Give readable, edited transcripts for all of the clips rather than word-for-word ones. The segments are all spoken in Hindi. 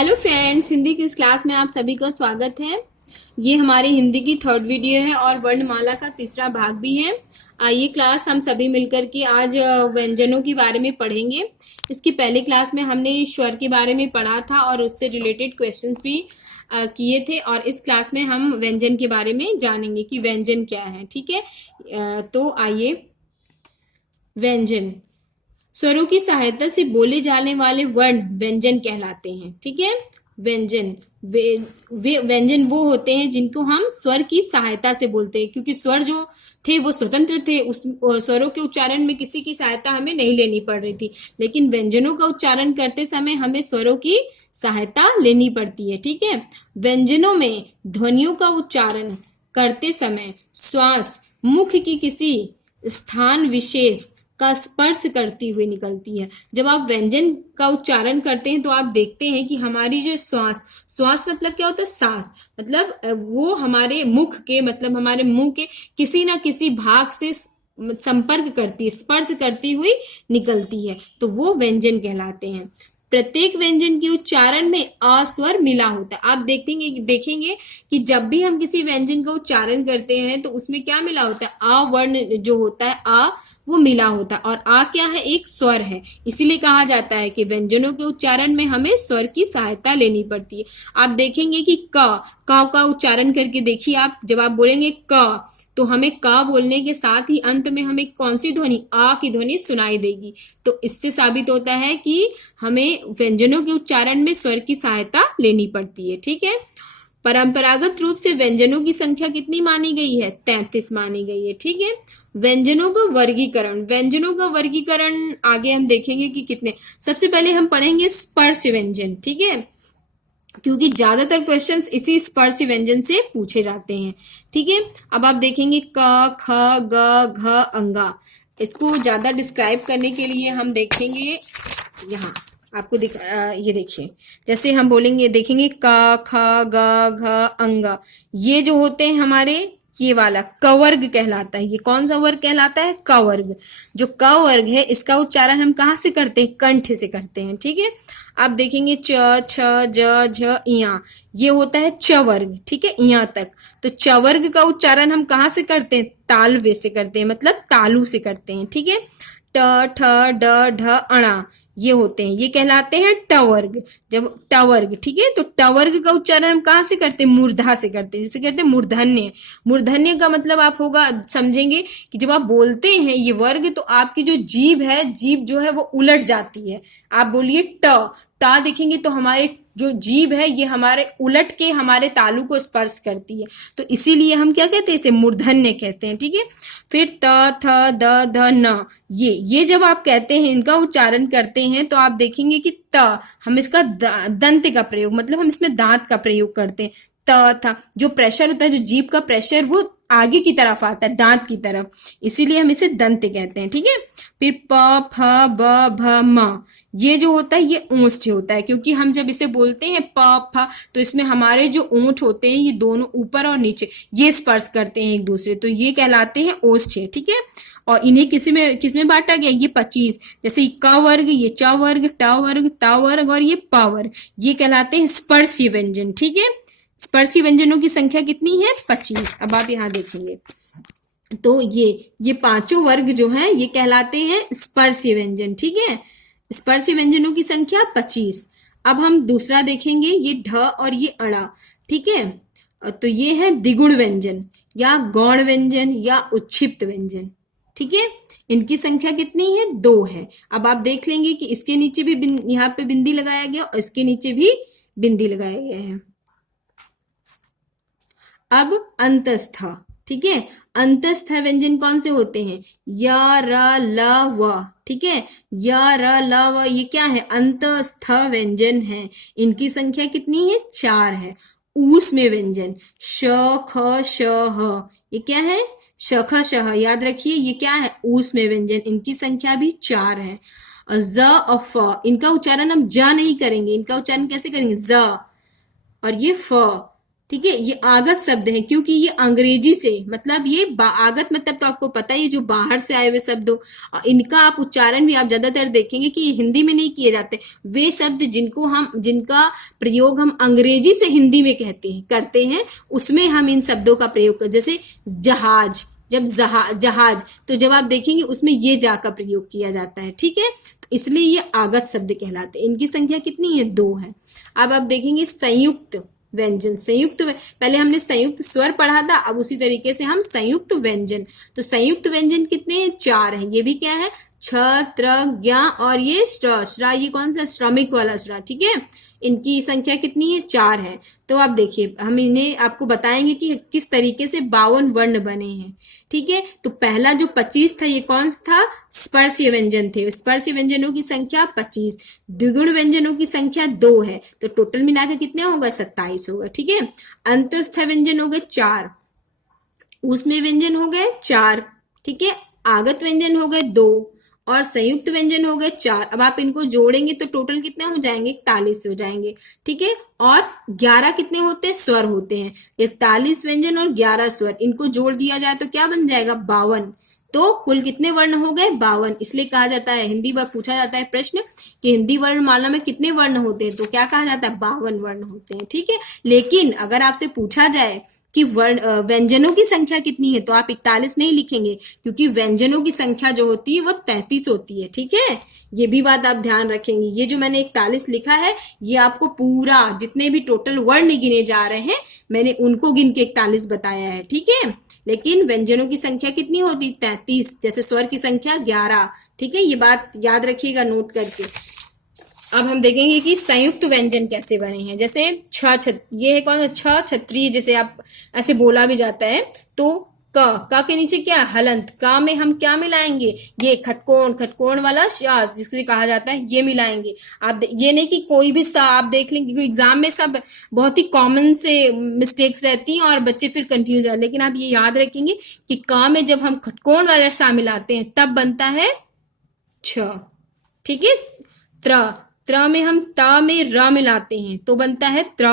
हेलो फ्रेंड्स, हिंदी की इस क्लास में आप सभी का स्वागत है। ये हमारी हिंदी की थर्ड वीडियो है और वर्णमाला का तीसरा भाग भी है। आइए क्लास हम सभी मिलकर के आज व्यंजनों के बारे में पढ़ेंगे। इसकी पहली क्लास में हमने स्वर के बारे में पढ़ा था और उससे रिलेटेड क्वेश्चंस भी किए थे, और इस क्लास में हम व्यंजन के बारे में जानेंगे कि व्यंजन क्या है। ठीक है, तो आइए। व्यंजन स्वरों की सहायता से बोले जाने वाले वर्ण व्यंजन कहलाते हैं। ठीक है, व्यंजन व्यंजन वो होते हैं जिनको हम स्वर की सहायता से बोलते हैं, क्योंकि स्वर जो थे वो स्वतंत्र थे। उस स्वरों के उच्चारण में किसी की सहायता हमें नहीं लेनी पड़ रही थी, लेकिन व्यंजनों का उच्चारण करते समय हमें स्वरों की सहायता लेनी पड़ती है। ठीक है, व्यंजनों में ध्वनियों का उच्चारण करते समय श्वास मुख की किसी स्थान विशेष का स्पर्श करती हुई निकलती है। जब आप व्यंजन का उच्चारण करते हैं तो आप देखते हैं कि हमारी जो श्वास मतलब क्या होता है? सांस मतलब वो हमारे मुख के मतलब हमारे मुंह के किसी ना किसी भाग से संपर्क करती है, स्पर्श करती हुई निकलती है, तो वो व्यंजन कहलाते हैं। प्रत्येक व्यंजन के उच्चारण में अ स्वर मिला होता है। आप देखेंगे कि जब भी हम किसी व्यंजन का उच्चारण करते हैं तो उसमें क्या मिला होता है? अ वर्ण जो होता है अ वो मिला होता है, और आ क्या है? एक स्वर है। इसीलिए कहा जाता है कि व्यंजनों के उच्चारण में हमें स्वर की सहायता लेनी पड़ती है। आप देखेंगे कि क का उच्चारण करके देखिए। आप जब आप बोलेंगे क, तो हमें क बोलने के साथ ही अंत में हमें कौन सी ध्वनि? आ की ध्वनि सुनाई देगी। तो इससे साबित होता है कि हमें व्यंजनों के उच्चारण में स्वर की सहायता लेनी पड़ती है। ठीक है, परंपरागत रूप से व्यंजनों की संख्या कितनी मानी गई है? 33 मानी गई है। ठीक है, व्यंजनों का वर्गीकरण आगे हम देखेंगे कि कितने। सबसे पहले हम पढ़ेंगे स्पर्श व्यंजन। ठीक है, क्योंकि ज्यादातर क्वेश्चंस इसी स्पर्श व्यंजन से पूछे जाते हैं। ठीक है, अब आप देखेंगे क ख ग घ अंगा। इसको ज्यादा डिस्क्राइब करने के लिए हम देखेंगे यहाँ आपको ये देखिए, जैसे हम बोलेंगे देखेंगे क ख ग घ अंगा, ये जो होते हैं हमारे, ये वाला कवर्ग कहलाता है। ये कौन सा वर्ग कहलाता है? कवर्ग। जो क वर्ग है इसका उच्चारण हम कहाँ से करते हैं? कंठ से करते हैं। ठीक है, आप देखेंगे च छ ज झ इया, ये होता है च वर्ग। ठीक है, इया तक। तो च वर्ग का उच्चारण हम कहाँ से करते हैं? तालवे से करते हैं, मतलब तालू से करते हैं। ठीक है, ट ठ ड ढ अणा, ये होते हैं, ये कहलाते हैं ट वर्ग। जब ट वर्ग, ठीक है, तो ट वर्ग का उच्चारण हम कहाँ से करते हैं? मूर्धा से करते हैं, जिसे कहते हैं मूर्धन्य। मूर्धन्य का मतलब आप होगा समझेंगे कि जब आप बोलते हैं ये वर्ग, तो आपकी जो जीभ है, जीभ जो है वो उलट जाती है। आप बोलिए टा देखेंगे तो हमारे जो जीभ है ये हमारे उलट के हमारे तालू को स्पर्श करती है, तो इसीलिए हम क्या कहते हैं? इसे मूर्धन्य कहते हैं। ठीक है, फिर त थ द ध न, ये जब आप कहते हैं, इनका उच्चारण करते हैं, तो आप देखेंगे कि त हम इसका दंत का प्रयोग, मतलब हम इसमें दांत का प्रयोग करते हैं। त था जो प्रेशर होता है, जो जीभ का प्रेशर वो आगे की तरफ आता है, दांत की तरफ, इसीलिए हम इसे दंत कहते हैं। ठीक है, फिर प फ ब भ म, ये जो होता है ये ओष्ठ होता है, क्योंकि हम जब इसे बोलते हैं प फ, तो इसमें हमारे जो ओंठ होते हैं ये दोनों ऊपर और नीचे ये स्पर्श करते हैं एक दूसरे, तो ये कहलाते हैं ओष्ठ। ठीक है, और इन्हें किसमें बांटा गया? ये 25, जैसे क वर्ग, ये च वर्ग, ट वर्ग, त वर्ग और ये प वर्ग, ये कहलाते हैं स्पर्शी व्यंजन। ठीक है, स्पर्शी व्यंजनों की संख्या कितनी है? 25। अब आप यहाँ देखेंगे तो ये पांचों वर्ग जो हैं ये कहलाते हैं स्पर्शी व्यंजन। ठीक है, स्पर्शी व्यंजनों की संख्या 25। अब हम दूसरा देखेंगे, ये ढ और ये अड़ा। ठीक है, तो ये है द्विगुण व्यंजन या गौण व्यंजन या उच्छिप्त व्यंजन। ठीक है, इनकी संख्या कितनी है? 2 है। अब आप देख लेंगे कि इसके नीचे भी यहाँ पे बिंदी लगाया गया और इसके नीचे भी बिंदी लगाया गया है। अब अंतस्थ। ठीक है, अंतस्थ व्यंजन कौन से होते हैं? य र ल व। ठीक है, य र ल व, ये क्या है? अंतस्थ व्यंजन है। इनकी संख्या कितनी है? 4 है। ऊष्म व्यंजन श ख श ह, ये क्या है? श ख श ह, याद रखिए ये क्या है? ऊष्म व्यंजन। इनकी संख्या भी 4 है। और ज और फ, इनका उच्चारण हम ज नहीं करेंगे, इनका उच्चारण कैसे करेंगे? ज। और ये फ, ठीक है, ये आगत शब्द है क्योंकि ये अंग्रेजी से, मतलब ये आगत मतलब तो आपको पता है, ये जो बाहर से आए हुए शब्द हो, इनका आप उच्चारण भी आप ज्यादातर देखेंगे कि ये हिंदी में नहीं किए जाते। वे शब्द जिनका प्रयोग हम अंग्रेजी से हिंदी में करते हैं, उसमें हम इन शब्दों का प्रयोग करते। जैसे जहाज, जब जहाज, तो जब आप देखेंगे उसमें ये जा का प्रयोग किया जाता है। ठीक है, तो इसलिए ये आगत शब्द कहलाते हैं। इनकी संख्या कितनी है? 2 है। अब आप देखेंगे संयुक्त व्यंजन। पहले हमने संयुक्त स्वर पढ़ा था, अब उसी तरीके से हम संयुक्त व्यंजन। तो संयुक्त व्यंजन कितने हैं? 4 हैं। ये भी क्या है? छ, त्र, ज्ञ और ये श्रा। ये कौन सा? श्रमिक वाला श्रा। ठीक है, इनकी संख्या कितनी है? 4 है। तो आप देखिए, हम इन्हें आपको बताएंगे कि किस तरीके से 52 वर्ण बने हैं। ठीक है, तो पहला जो 25 था, ये कौन सा था? स्पर्शीय व्यंजन थे। स्पर्शीय व्यंजनों की संख्या 25, द्विगुण व्यंजनों की संख्या 2 है, तो टोटल मिलाकर कितने होगा? 27 होगा। ठीक है, अंतस्थ व्यंजन हो गए 4, ऊष्म व्यंजन हो गए 4, ठीक है, आगत व्यंजन हो गए 2 और संयुक्त व्यंजन हो गए 4। अब आप इनको जोड़ेंगे तो टोटल कितने हो जाएंगे? 41 हो जाएंगे। ठीक है, और 11 कितने होते हैं? स्वर होते हैं। 41 व्यंजन और 11 स्वर, इनको जोड़ दिया जाए तो क्या बन जाएगा? 52। तो कुल कितने वर्ण हो गए? 52। इसलिए कहा जाता है, हिंदी बार पूछा जाता है प्रश्न कि हिंदी वर्णमाला में कितने वर्ण होते हैं, तो क्या कहा जाता है? 52 वर्ण होते हैं। ठीक है, लेकिन अगर आपसे पूछा जाए कि व्यंजनों की संख्या कितनी है, तो आप 41 नहीं लिखेंगे, क्योंकि व्यंजनों की संख्या जो होती है वो 33 होती है। ठीक है, ये भी बात आप ध्यान रखेंगे। ये जो मैंने 41 लिखा है, ये आपको पूरा जितने भी टोटल वर्ण गिने जा रहे हैं, मैंने उनको गिन के 41 बताया है। ठीक है, लेकिन व्यंजनों की संख्या कितनी होती? 33। जैसे स्वर की संख्या 11। ठीक है, ये बात याद रखिएगा नोट करके। अब हम देखेंगे कि संयुक्त व्यंजन कैसे बने हैं। जैसे ये है कौन सा? छ छत्री, जैसे आप ऐसे बोला भी जाता है। तो क के नीचे क्या? हलंत। का में हम क्या मिलाएंगे? ये खटकोण वाला श्यास जिसको कहा जाता है, ये मिलाएंगे। आप ये नहीं कि कोई भी सा आप देख लेंगे, क्योंकि एग्जाम में सब बहुत ही कॉमन से मिस्टेक्स रहती हैं और बच्चे फिर कंफ्यूज है। लेकिन आप ये याद रखेंगे कि का में जब हम खटकोण वाला सा मिलाते हैं तब बनता है छ। ठीक है, त्र में हम ता में र मिलाते हैं तो बनता है त्र।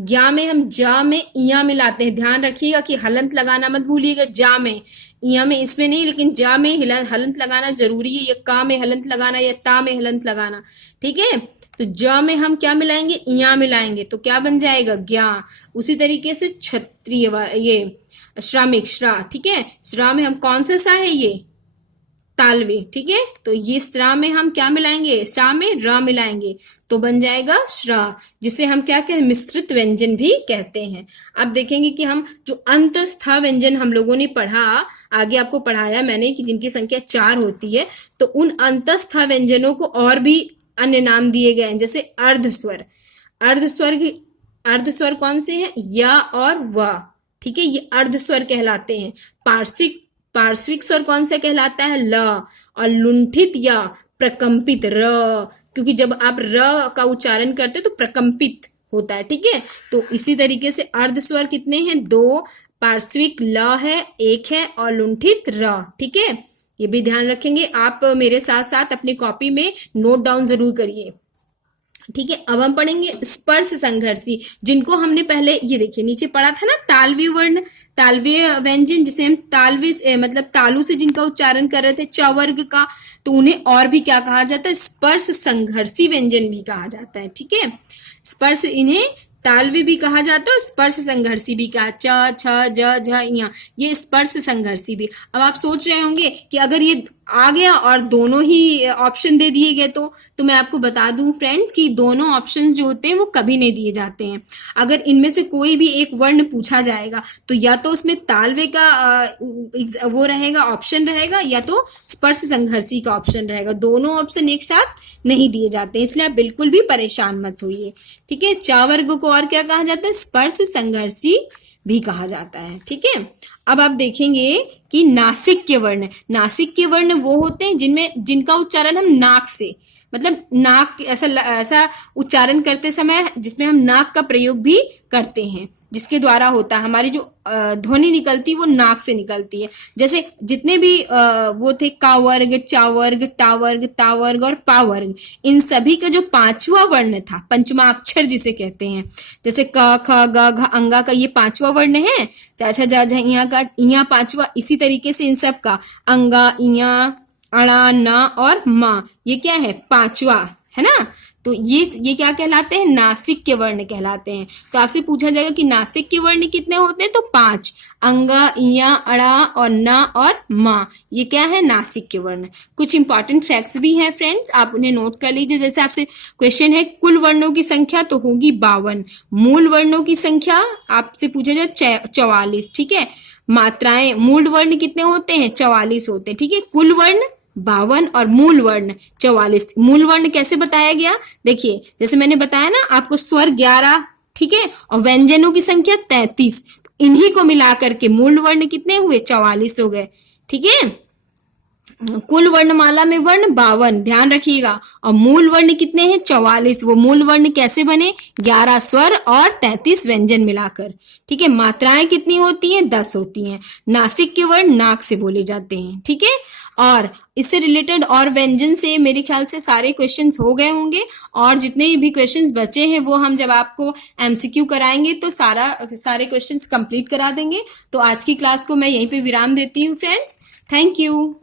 ज्ञा में हम जा में इया मिलाते हैं। ध्यान रखिएगा कि हलंत लगाना मत भूलिएगा। जा में, इया में, इसमें नहीं, लेकिन जा में हलंत लगाना जरूरी है। या का में हलंत लगाना या ता में हलंत लगाना। ठीक है, तो ज में हम क्या मिलाएंगे? इया मिलाएंगे तो क्या बन जाएगा? ज्ञा। उसी तरीके से क्षत्रिय, ये श्रमिक श्रा। ठीक है, श्रा में हम कौन सा सा है? ये तालवे। ठीक है, तो ये श्रा में हम क्या मिलाएंगे? शा में र मिलाएंगे तो बन जाएगा श्रा, जिसे हम क्या कहते हैं? मिश्रित व्यंजन भी कहते हैं। अब देखेंगे कि हम जो अंतस्था व्यंजन हम लोगों ने पढ़ा, आगे आपको पढ़ाया मैंने कि जिनकी संख्या 4 होती है, तो उन अंतस्था व्यंजनों को और भी अन्य नाम दिए गए हैं। जैसे अर्धस्वर। अर्धस्वर कौन से हैं? या और व। ठीक है, ये अर्धस्वर कहलाते हैं। पार्श्विक स्वर कौन सा कहलाता है? ल। और लुंठित या प्रकंपित र, क्योंकि जब आप र का उच्चारण करते हो तो प्रकंपित होता है। ठीक है, तो इसी तरीके से अर्ध स्वर कितने हैं? 2। पार्श्विक ल है 1 है और लुंठित र। ठीक है, ये भी ध्यान रखेंगे। आप मेरे साथ साथ अपनी कॉपी में नोट डाउन जरूर करिए। ठीक है, अब हम पढ़ेंगे स्पर्श संघर्षी, जिनको हमने पहले ये देखिए नीचे पढ़ा था ना, तालवी वर्ण, तालवीय व्यंजन, जिसे हम तालवी मतलब तालु से जिनका उच्चारण कर रहे थे च वर्ग का, तो उन्हें और भी क्या कहा जाता है? स्पर्श संघर्षी व्यंजन भी कहा जाता है। ठीक है, स्पर्श, इन्हें तालवी भी कहा जाता है और स्पर्श संघर्षी भी कहा। च, छ, ज, झ, इया, ये स्पर्श संघर्षी भी। अब आप सोच रहे होंगे कि अगर ये आ गया और दोनों ही ऑप्शन दे दिए गए तो मैं आपको बता दूं फ्रेंड्स कि दोनों ऑप्शंस जो होते हैं वो कभी नहीं दिए जाते हैं। अगर इनमें से कोई भी एक वर्ण पूछा जाएगा तो या तो उसमें तालवे का वो रहेगा, ऑप्शन रहेगा, या तो स्पर्श संघर्षी का ऑप्शन रहेगा। दोनों ऑप्शन एक साथ नहीं दिए जाते, इसलिए आप बिल्कुल भी परेशान मत होइए। ठीक है, च वर्ग को और क्या कहा जाता है? स्पर्श संघर्षी भी कहा जाता है। ठीक है, अब आप देखेंगे कि नासिक्य वर्ण वो होते हैं जिनका उच्चारण हम नाक से, मतलब नाक ऐसा उच्चारण करते समय जिसमें हम नाक का प्रयोग भी करते हैं। जिसके द्वारा होता है। हमारी जो ध्वनि निकलती है वो नाक से निकलती है। जैसे जितने भी वो थे का वर्ग, चा वर्ग, टा वर्ग, ता वर्ग और पा वर्ग, इन सभी का जो पांचवा वर्ण था, पंचमा अक्षर जिसे कहते हैं, जैसे क ख ग घ अंगा का ये पांचवा वर्ण है, चाचा जा झ इया का इया पांचवा, इसी तरीके से इन सब का अंगा, इया, अड़ा, ना और मा, ये क्या है, पांचवा है ना। तो ये क्या कहलाते हैं, नासिक के वर्ण कहलाते हैं। तो आपसे पूछा जाएगा कि नासिक के वर्ण कितने होते हैं, तो 5, अंगा, इया, अड़ा और ना और मा, ये क्या है, नासिक के वर्ण। कुछ इंपॉर्टेंट फैक्ट्स भी हैं फ्रेंड्स, आप उन्हें नोट कर लीजिए। जैसे आपसे क्वेश्चन है कुल वर्णों की संख्या, तो होगी 52। मूल वर्णों की संख्या आपसे पूछा जाए 44, ठीक है। मात्राएं, मूल वर्ण कितने होते हैं, 44 होते हैं, ठीक है। कुल वर्ण 52 और मूल वर्ण 44। मूल वर्ण कैसे बताया गया, देखिए जैसे मैंने बताया ना आपको, स्वर 11, ठीक है, और व्यंजनों की संख्या 33, इन्हीं को मिलाकर के मूल वर्ण कितने हुए, 44 हो गए, ठीक है। कुल वर्णमाला में वर्ण 52, ध्यान रखिएगा, और मूल वर्ण कितने हैं, 44। वो मूल वर्ण कैसे बने, 11 स्वर और 33 व्यंजन मिलाकर, ठीक है। मात्राएं कितनी होती हैं, 10 होती हैं। नासिक के वर्ण नाक से बोले जाते हैं, ठीक है। और इससे रिलेटेड और व्यंजन से मेरे ख्याल से सारे क्वेश्चंस हो गए होंगे, और जितने भी क्वेश्चंस बचे हैं वो हम जब आपको एमसीक्यू कराएंगे तो सारे क्वेश्चंस कंप्लीट करा देंगे। तो आज की क्लास को मैं यहीं पे विराम देती हूँ फ्रेंड्स, थैंक यू।